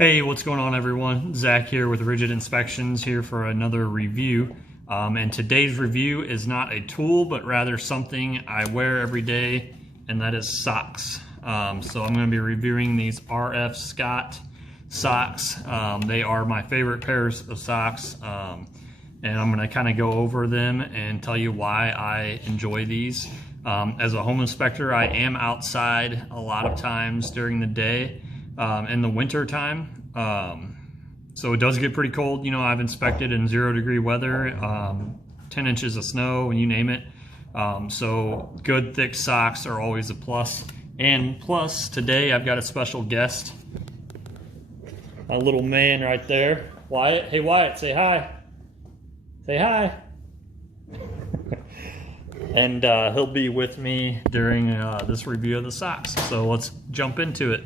Hey, what's going on everyone? Zach here with Rigid Inspections here for another review. And today's review is not a tool, but rather something I wear every day, and that is socks. So I'm going to be reviewing these RF Scott socks. They are my favorite pairs of socks, and I'm going to kind of go over them and tell you why I enjoy these. As a home inspector, I am outside a lot of times during the day. In the winter time, so it does get pretty cold. You know, I've inspected in 0-degree weather, 10 inches of snow, and you name it. So good thick socks are always a plus. And plus, today I've got a special guest, my little man right there, Wyatt. Hey Wyatt, say hi. Say hi. And he'll be with me during this review of the socks. So let's jump into it.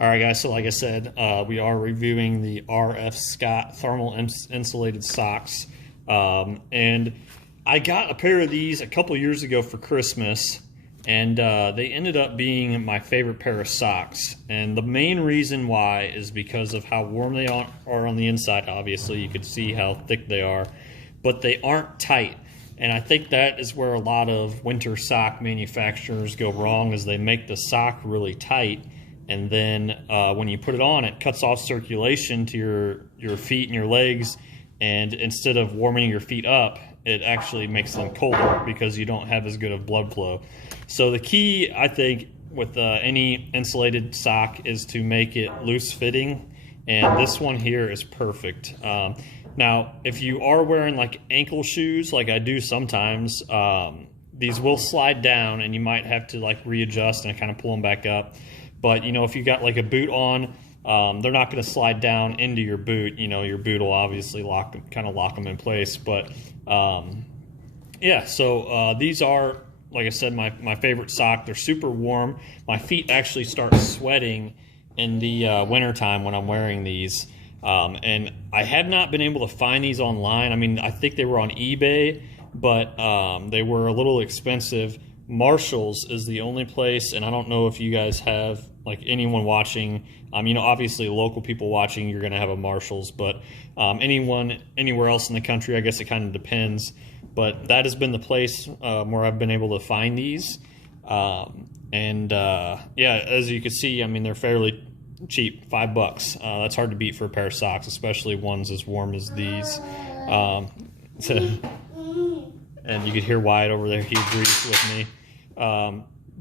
Alright guys, so like I said, we are reviewing the RF Scott Thermal Insulated socks. And I got a pair of these a couple years ago for Christmas, and they ended up being my favorite pair of socks. And the main reason why is because of how warm they are on the inside. Obviously, you can see how thick they are, but they aren't tight. And I think that is where a lot of winter sock manufacturers go wrong, is they make the sock really tight. And then when you put it on, it cuts off circulation to your feet and your legs. And instead of warming your feet up, it actually makes them colder because you don't have as good of blood flow. So the key, I think, with any insulated sock is to make it loose fitting. And this one here is perfect. Now, if you are wearing like ankle shoes, like I do sometimes, these will slide down and you might have to like readjust and kind of pull them back up. But, you know, if you got like a boot on, they're not going to slide down into your boot. You know, your boot will obviously kind of lock them in place. But, yeah, so these are, like I said, my favorite sock. They're super warm. My feet actually start sweating in the wintertime when I'm wearing these. And I have not been able to find these online. I mean, I think they were on eBay, but they were a little expensive. Marshall's is the only place, and I don't know if you guys have, like, anyone watching, you know, obviously local people watching, you're going to have a Marshall's, but anyone anywhere else in the country, I guess it kind of depends. But that has been the place where I've been able to find these. Yeah, as you can see, I mean, they're fairly cheap, $5. That's hard to beat for a pair of socks, especially ones as warm as these. And you can hear Wyatt over there, he agrees with me.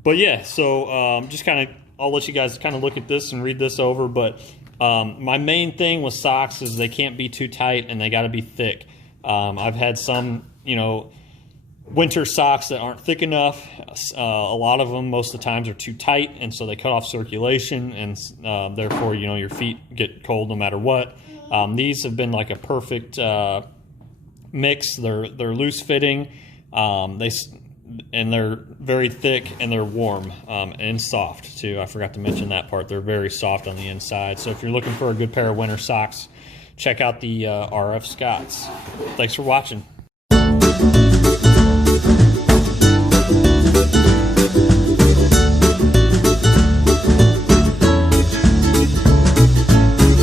But yeah, so just kind of, I'll let you guys kind of look at this and read this over. But my main thing with socks is they can't be too tight and they got to be thick. I've had some, you know, winter socks that aren't thick enough. A lot of them, most of the times, are too tight, and so they cut off circulation, and therefore, you know, your feet get cold no matter what. These have been like a perfect mix. They're loose fitting. They're very thick, and they're warm and soft too. I forgot to mention that part. They're very soft on the inside. So if you're looking for a good pair of winter socks, check out the RF Scotts. Thanks for watching.